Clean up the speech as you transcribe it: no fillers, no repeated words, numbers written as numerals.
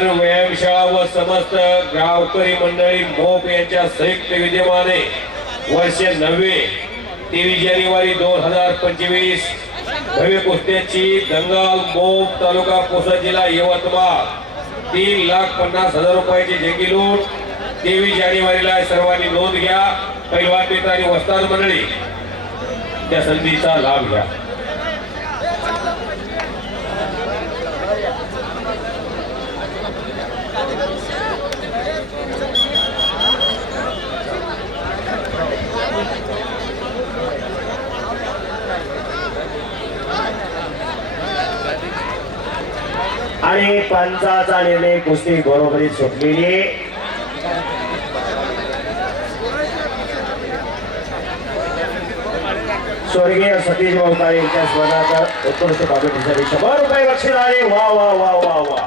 व्यायामशाळा व समस्त गावकरी मंडळी मोप यांच्या संयुक्त विद्यमाने वर्ष 9 23 जानेवारी 2025 भव्य कुस्त्याची दंगल मोप तालुका पुसद जिल्हा यवतमाळ 3,50,000 रुपयाची जंगी लूट 23 जानेवारीला सर्वांनी नोंद घ्या। पैलवान मित्र आणि वस्ताद मंडळी त्या संधीचा लाभ घ्या। आणि पंचाचा निर्णय कुस्ती बरोबरीत सुटलेली। स्वर्गीय सतीश भाऊ यांच्या स्वर्गाचा उत्कृष्ट कॉम्पिटिशन 100 रुपये बक्षीस आहे। वा वा वा वा वा।